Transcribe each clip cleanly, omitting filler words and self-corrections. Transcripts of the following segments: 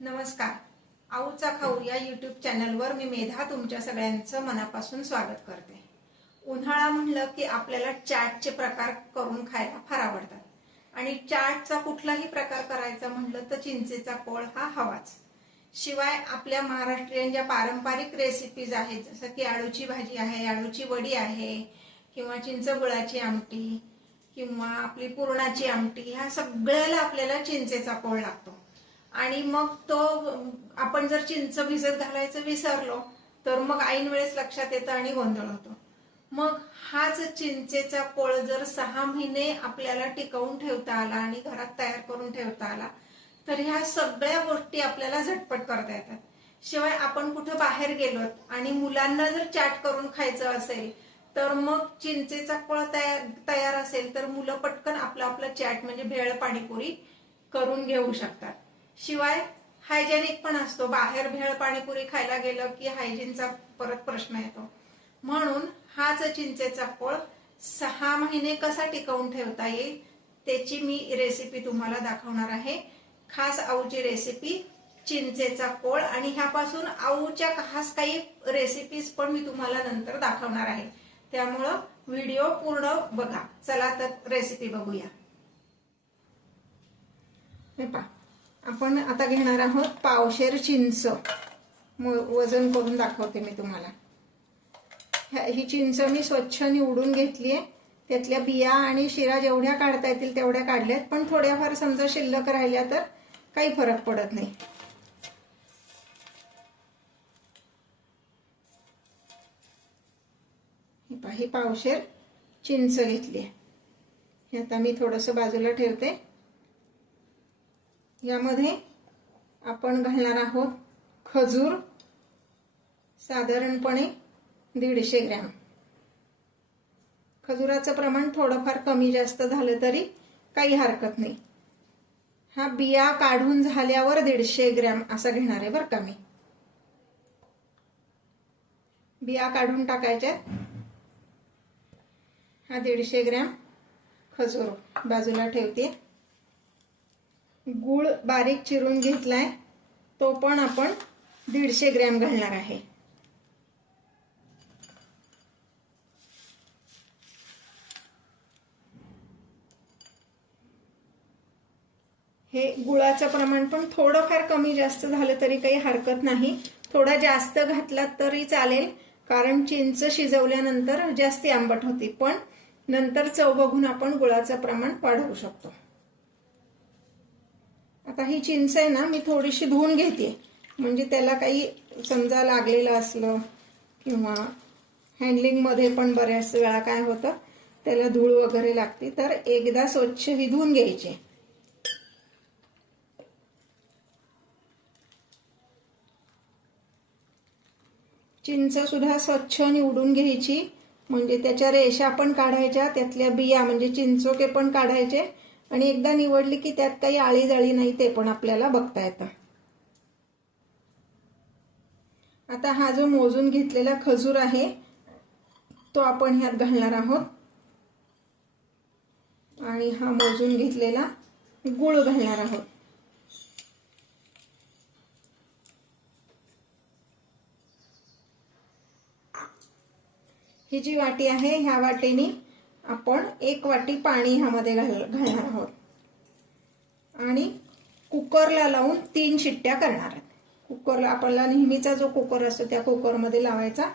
नमस्कार. आऊचा खाऊ या यूट्यूब चॅनलवर मी मेधा तुमच्या सगळ्यांचं मनापासून स्वागत करते. उन्हाळा म्हणलं की आपल्याला चाटचे प्रकार करून खायला फार आवडतात आणि चाटचा कुठलाही प्रकार करायचा म्हणलं तर चिंचेचा कोळ हा हवाच. शिवाय आपल्या महाराष्ट्रीयन ज्या पारंपरिक रेसिपीज आहेत जसं की आळूची भाजी आहे, आळूची वडी आहे किंवा चिंच गुळाची आमटी किंवा आपली पुरणाची आमटी, ह्या सगळ्याला आपल्याला चिंचेचा कोळ लागतो. आणि मग तो आपण जर चिंच भिजत घालायचं विसरलो तर मग ऐन वेळेस लक्षात येतं आणि गोंधळ होतो. मग हाच चिंचेचा कोळ जर 6 महिने आपल्याला टिकवून ठेवता आला आणि घरात तयार करून ठेवता आला तर ह्या सगळ्या गोष्टी आपल्याला झटपट करता येतात. शिवाय आपण कुठं बाहेर गेलोत आणि मुलांना जर चाट करून खायचं असेल तर मग चिंचेचा कोळ तयार असेल तर मुलं पटकन आपला चाट म्हणजे भेळ पाणीपुरी करून घेऊ शकतात. शिवाय हायजेनिक पण असतो. बाहेर भेळ पाणीपुरी खायला गेलं की हायजीनचा परत प्रश्न येतो. म्हणून हाच चिंचेचा कोळ 6 महिने कसा टिकवून ठेवता येईल त्याची मी रेसिपी तुम्हाला दाखवणार आहे. खास आऊची रेसिपी चिंचेचा कोळ, आणि ह्यापासून आऊच्या खास काही रेसिपीज पण मी तुम्हाला नंतर दाखवणार आहे. त्यामुळं व्हिडिओ पूर्ण बघा. चला तर रेसिपी बघूया. हे पहा, आपण आता घेणार आहोत पावशेर चिंच. वजन करून दाखवते मी तुम्हाला. ही चिंच मी स्वच्छ निवडून घेतली आहे. त्यातल्या बिया आणि शिरा जेवढ्या काढता येतील तेवढ्या काढल्यात, पण थोड्याफार समजा शिल्लक राहिल्या तर काही फरक पडत नाही. ही पावशेर चिंच घेतली आहे. हे आता मी थोडंसं बाजूला ठेवते. यामध्ये आपण घालणार आहोत खजूर, साधारणपणे 150 ग्रॅम. खजुराचं प्रमाण थोडंफार कमी जास्त झालं तरी काही हरकत नाही. हा बिया काढून झाल्यावर 150 ग्रॅम असा घेणार आहे बरं का मी. बिया काढून टाकायच्या. हा 150 ग्रॅम खजूर बाजूला ठेवते. गूळ बारीक चिरून घेतलाय, तो पण आपण 150 ग्रॅम घालणार आहे. हे गुळाचं प्रमाण पण थोडंफार कमी जास्त झालं तरी काही हरकत नाही. थोडा जास्त घातला तरी चालेल, कारण चिंच शिजवल्यानंतर जास्ती आंबट होती, पण नंतर चव बघून आपण गुळाचं प्रमाण वाढवू शकतो. आता ही चिंच आहे ना, मी थोडीशी धुवून घेते, म्हणजे त्याला काही समजा लागलेलं असलं किंवा हँडलिंग मध्ये पण बऱ्याच वेळा काय होतं त्याला धूळ वगैरे लागते, तर एकदा स्वच्छ ही धुवून घ्यायची. चिंच सुद्धा स्वच्छ निवडून घ्यायची, म्हणजे त्याच्या रेषा पण काढायच्या, त्यातल्या बिया म्हणजे चिंचोके पण काढायचे, आणि एकदा निवडली की त्यात काही आळी जाळी नाही ते पण आपल्याला बघता येतं. आता हा जो मोजून घेतलेला खजूर आहे तो आपण ह्यात घालणार आहोत, आणि हा मोजून घेतलेला गूळ घालणार आहोत. ही जी वाटी आहे ह्या वाटीने आपण 1 वाटी पाणी ह्यामध्ये घालणार आहोत, आणि कुकरला लावून 3 शिट्ट्या करणार आहेत. कुकरला आपल्याला नेहमीचा जो कुकर असतो त्या कुकरमध्ये लावायचा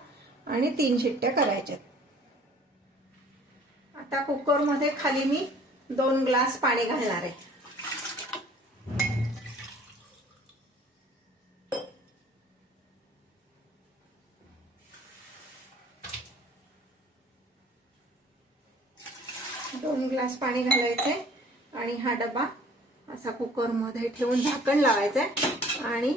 आणि 3 शिट्ट्या करायच्या. आता कुकरमध्ये खाली मी 2 ग्लास पाणी घालणार आहे. दोन ग्लास पाणी घालायचे आणि हा डबा असा कुकर मध्ये ठेवून झाकण लावायचं आणि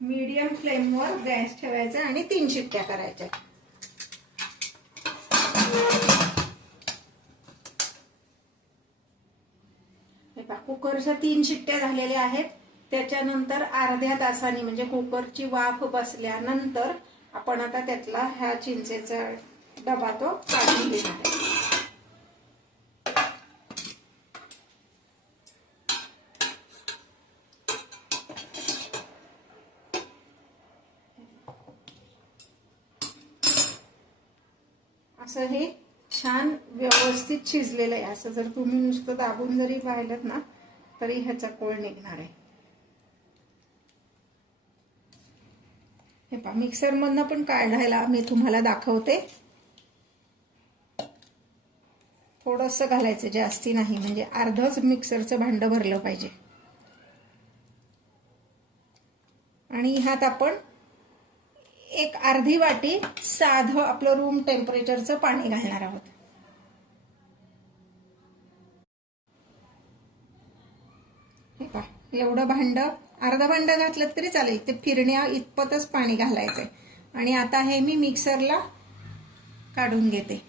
मीडियम फ्लेमवर गॅस ठेवायचा आणि 3 शिट्ट्या करायच्या. हे पहा, कुकरच्या 3 शिट्ट्या झालेल्या आहेत. त्याच्यानंतर अर्ध्या तासाने म्हणजे कुकरची वाफ बसल्यानंतर आपण आता त्यातला ह्या चिंचेचा डबा तो काढून घेणार आहे. असं हे छान व्यवस्थित शिजलेलं आहे. असं जर तुम्ही नुसतं दाबून जरी पाहिलं ना तरी ह्याचा कोळ निघणार आहे. हे पहा, मिक्सर मधनं पण काढायला मी तुम्हाला दाखवते. थोडंसं घालायचं, जास्ती नाही, म्हणजे अर्धच मिक्सरचं भांडं भरलं पाहिजे. आणि ह्यात आपण एक अर्धी वाटी साधं आपलं रूम टेम्परेचरचं पाणी घालणार आहोत. हे पहा, एवढं भांडं, अर्धा भांडं घातलं तरी चालेल. ते फिरण्या इतपतच पाणी घालायचंय. आणि आता हे मी मिक्सरला काढून घेते.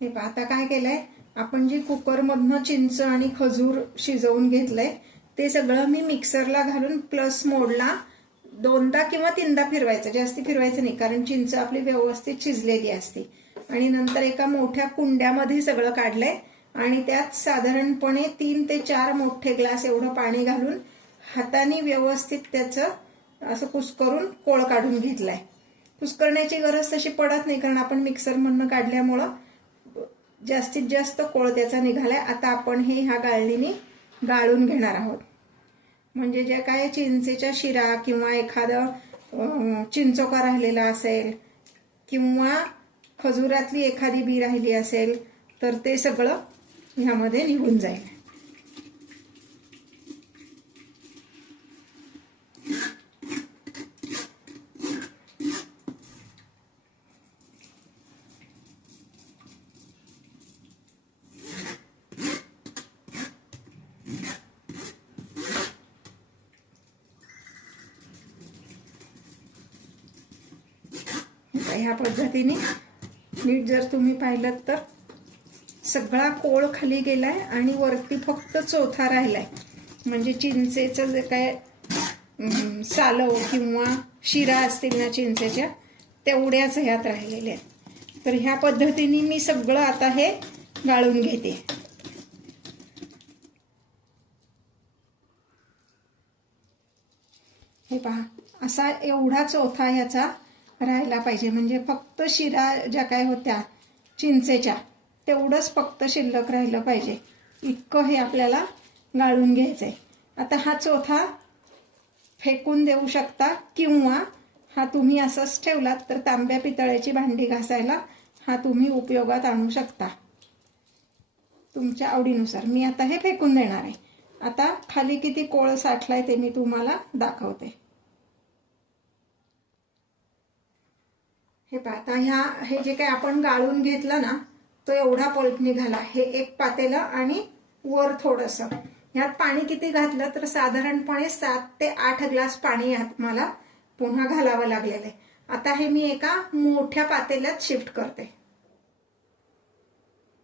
हे पहा, आता काय केलंय आपण, जे कुकरमधनं चिंच आणि खजूर शिजवून घेतलंय ते सगळं मी मिक्सरला घालून प्लस मोडला 2दा किंवा 3दा फिरवायचं, जास्ती फिरवायचं नाही, कारण चिंच आपली व्यवस्थित शिजलेली असते. आणि नंतर एका मोठ्या कुंड्यामध्ये सगळं काढलंय आणि त्यात साधारणपणे 3 ते 4 मोठे ग्लास एवढं पाणी घालून हाताने व्यवस्थित त्याचं असं कुस्करून कोळ काढून घेतलाय. कुस्करण्याची गरज तशी पडत नाही, कारण आपण मिक्सर मधनं काढल्यामुळं जास्तीत जास्त कोळ त्याचा निघालाय. आता आपण हे ह्या गाळणीने गाळून घेणार आहोत. म्हणजे जे काय चिंचेच्या शिरा किंवा एखादं चिंचोका राहिलेला असेल किंवा खजुरातली एखादी बी राहिली असेल तर ते सगळं ह्यामध्ये निघून जाईल. ह्या पद्धतीने नीट जर तुम्ही पाहिलं तर सगळा कोळ खाली गेलाय आणि वरती फक्त चोथा राहिलाय. म्हणजे चिंचेचं जे काय सालव किंवा शिरा असतील ना चिंचेच्या, तेवढ्याच ह्यात राहिलेल्या आहेत. तर ह्या पद्धतीने मी सगळं आता हे गाळून घेते. हे पहा, असा एवढा चोथा ह्याचा राहायला पाहिजे. म्हणजे फक्त शिरा ज्या काय होत्या चिंचेच्या तेवढंच फक्त शिल्लक राहिलं पाहिजे, इतकं हे आपल्याला गाळून घ्यायचंय. आता हा चोथा फेकून देऊ शकता किंवा हा तुम्ही असंच ठेवलात तर तांब्या पितळ्याची भांडी घासायला हा तुम्ही उपयोगात आणू शकता, तुमच्या आवडीनुसार. मी आता हे फेकून देणार आहे. आता खाली किती कोळ साठलाय ते मी तुम्हाला दाखवते. हे पहा, हे जे काही आपण गाळून घेतलं ना तो एवढा पल्प निघाला. हे एक पातेलं आणि वर थोडंसं. ह्यात पाणी किती घातलं तर साधारणपणे 7 ते 8 ग्लास पाणी यात मला पुन्हा घालावं लागलेलं आहे. आता हे मी एका मोठ्या पातेल्यात शिफ्ट करते.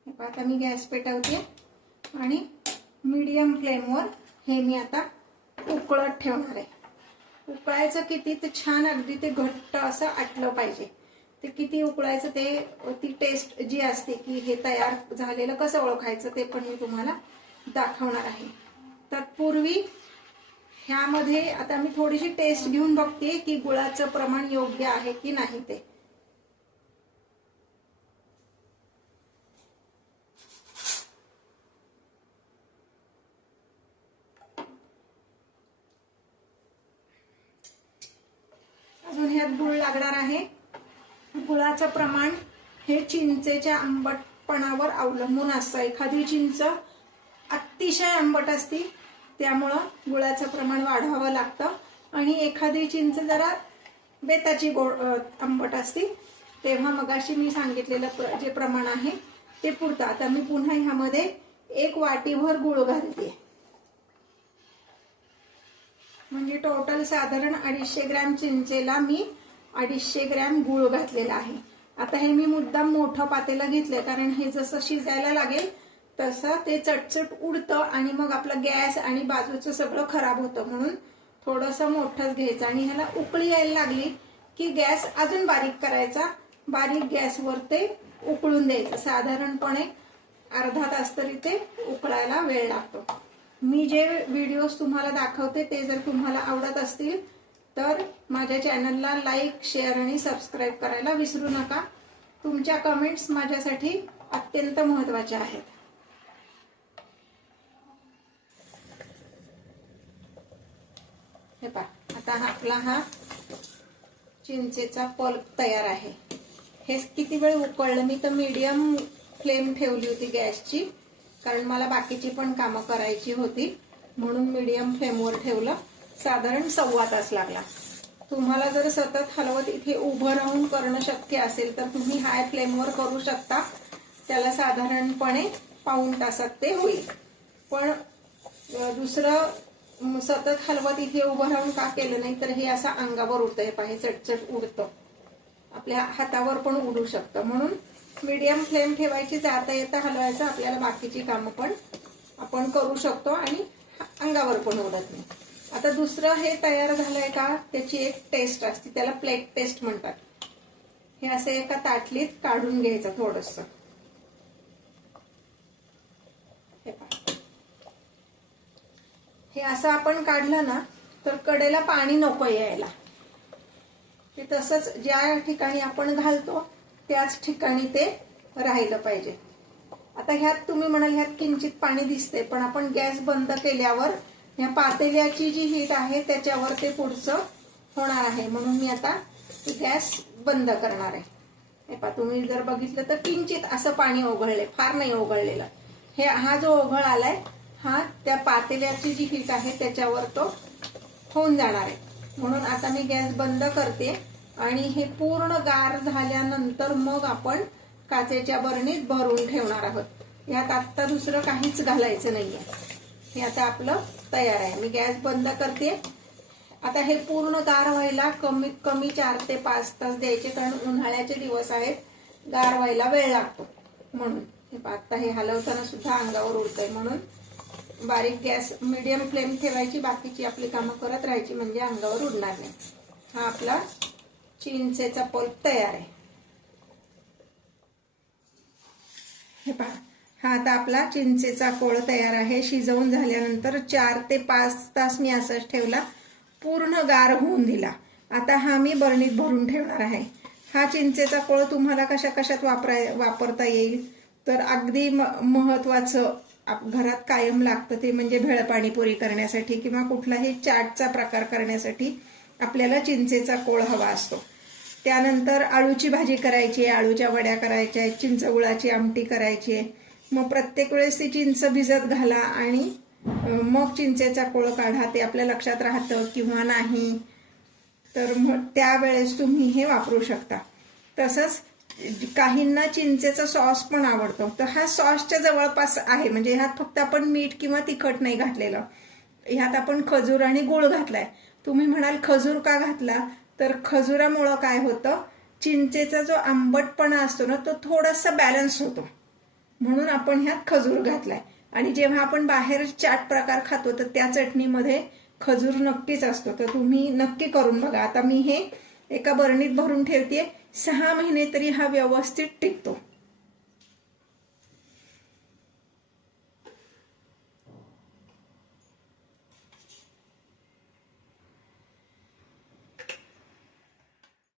आता मी गॅस पेटवते आणि मीडियम फ्लेमवर हे मी आता उकळत ठेवणार आहे. उकळायचं किती तर छान अगदी ते घट्ट असं आटलं पाहिजे. ते किती उकळायचं ती टेस्ट जी असते की हे तयार झालेलं कसं ओळखायचं ते पण मी तुम्हाला दाखवणार आहे. तत्पूर्वी ह्यामध्ये आता मी थोडीशी टेस्ट घेऊन बघते की गुळाचं प्रमाण योग्य आहे की नाही ते. अजून ह्यात गुळ लागणार आहे. गुळाचं प्रमाण हे चिंचेच्या आंबटपणावर अवलंबून असतं. एखादी चिंच अतिशय आंबट असती त्यामुळं गुळाचं प्रमाण वाढवावं लागतं आणि एखादी चिंच जरा बेताची आंबट असती तेव्हा मगाशी मी सांगितलेलं जे प्रमाण आहे ते पुरतं. आता मी पुन्हा ह्यामध्ये 1 वाटीभर गुळ घालते. म्हणजे टोटल साधारण 250 ग्रॅम चिंचेला मी 250 ग्रॅम गुळ घातलेला आहे. आता हे मी मुद्दाम मोठं पातेलं घेतलंय कारण हे जसं शिजायला लागेल तसं ते चटचट उडतं आणि मग आपलं गॅस आणि बाजूचं सगळं खराब होतं. म्हणून थोडंसं मोठंच घ्यायचं आणि ह्याला उकळी यायला लागली की गॅस अजून बारीक करायचा. बारीक गॅसवर ते उकळून द्यायचं. साधारणपणे अर्धा तास तरी ते उकळायला वेळ लागतो. मी जे व्हिडिओज तुम्हाला दाखवते ते जर तुम्हाला आवडत असतील तर माझ्या चॅनलला लाईक, शेअर आणि सबस्क्राईब करायला विसरू नका. तुमच्या कमेंट्स माझ्यासाठी अत्यंत महत्त्वाच्या आहेत. हे पहा, आता आपला हा चिंचेचा पल्प तयार आहे. हे किती वेळ उकळलं मी, तर मीडियम फ्लेम ठेवली होती गॅसची, कारण मला बाकीची पण कामं करायची होती, म्हणून मीडियम फ्लेमवर ठेवलं. साधारण 1.25 तास लागला. तुम्हाला जर सतत हलवत इथे उभं राहून करणं शक्य असेल तर तुम्ही हाय फ्लेमवर करू शकता. त्याला साधारणपणे 1.25 तासात ते होईल. पण दुसरं सतत हलवत इथे उभं राहून का केलं नाही, तर हे असं अंगावर उडतं. हे पाहे चटचट उडतं, आपल्या हातावर पण उडू शकतं. म्हणून मीडियम फ्लेम ठेवायची, जाता येता हलवायचं. आपल्याला बाकीची कामं पण आपण करू शकतो आणि अंगावर पण उडत नाही. आता दुसरं हे तयार झालंय का, त्याची एक टेस्ट असते, त्याला प्लेट टेस्ट म्हणतात. हे असं एका ताटलीत काढून घ्यायचं थोडंसं. हे असं आपण काढलं ना, तर कडेला पाणी नको यायला. ते तसंच ज्या ठिकाणी आपण घालतो त्याच ठिकाणी ते राहिलं पाहिजे. आता ह्यात तुम्ही म्हणाल ह्यात किंचित पाणी दिसते, पण आपण गॅस बंद केल्यावर ह्या पातेल्याची जी हीट आहे त्याच्यावर ते पुढचं होणार आहे. म्हणून मी आता गॅस बंद करणार आहे. हे पहा, तुम्ही जर बघितलं तर किंचित असं पाणी ओघळले, फार नाही ओघळलेलं. हा जो ओघळ आलाय हा त्या पातेल्याची जी हीट आहे त्याच्यावर तो होऊन जाणार आहे. म्हणून आता मी गॅस बंद करते आणि हे पूर्ण गार झाल्यानंतर मग आपण काचेच्या बरणीत भरून ठेवणार आहोत. यात आत्ता दुसरं काहीच घालायचं नाहीये. हे आता आपलं तयार आहे. मी गॅस बंद करते. आता हे पूर्ण गार व्हायला कमीत कमी 4 ते 5 तास द्यायचे, कारण उन्हाळ्याचे दिवस आहेत, गार व्हायला वेळ लागतो. म्हणून हे आता हे हलवताना सुद्धा अंगावर उडतंय. म्हणून बारीक गॅस मीडियम फ्लेम ठेवायची, बाकीची आपली कामं करत राहायची, म्हणजे अंगावर उडणार नाही. हा आपला चिंचेचा पल्प तयार आहे. हे पहा, हा आता आपला चिंचेचा कोळ तयार आहे. शिजवून झाल्यानंतर 4 ते 5 तास मी असंच ठेवला, पूर्ण गार होऊन दिला. आता हा मी बरणीत भरून ठेवणार आहे. हा चिंचेचा कोळ तुम्हाला कशा कशात वापरता येईल, तर अगदी महत्वाचं घरात कायम लागतं ते म्हणजे भेळ पाणीपुरी करण्यासाठी किंवा कुठलाही चाटचा प्रकार करण्यासाठी आपल्याला चिंचेचा कोळ हवा असतो. त्यानंतर आळूची भाजी करायची, आळूच्या वड्या करायच्या, चिंचगुळाची आमटी करायची. मग प्रत्येक वेळेस ती चिंच भिजत घाला आणि मग चिंचेचा कोळ काढा. ते आपल्या लक्षात राहतं किंवा नाही, तर मग त्यावेळेस तुम्ही हे वापरू शकता. तसंच काहींना चिंचेचा सॉस पण आवडतो, तर हा सॉसच्या जवळपास आहे. म्हणजे ह्यात फक्त आपण मीठ किंवा तिखट नाही घातलेलं, ह्यात आपण खजूर आणि गूळ घातलाय. तुम्ही म्हणाल खजूर का घातला, तर खजुरामुळं काय होतं, चिंचेचा जो आंबटपणा असतो ना तो थोडासा बॅलन्स होतो, म्हणून आपण ह्यात खजूर घातलाय. आणि जेव्हा आपण बाहेर चाट प्रकार खातो तर त्या चटणीमध्ये खजूर नक्कीच असतो, तर तुम्ही नक्की करून बघा. आता मी हे एका बरणीत भरून ठेवतेय, 6 महिने तरी हा व्यवस्थित टिकतो.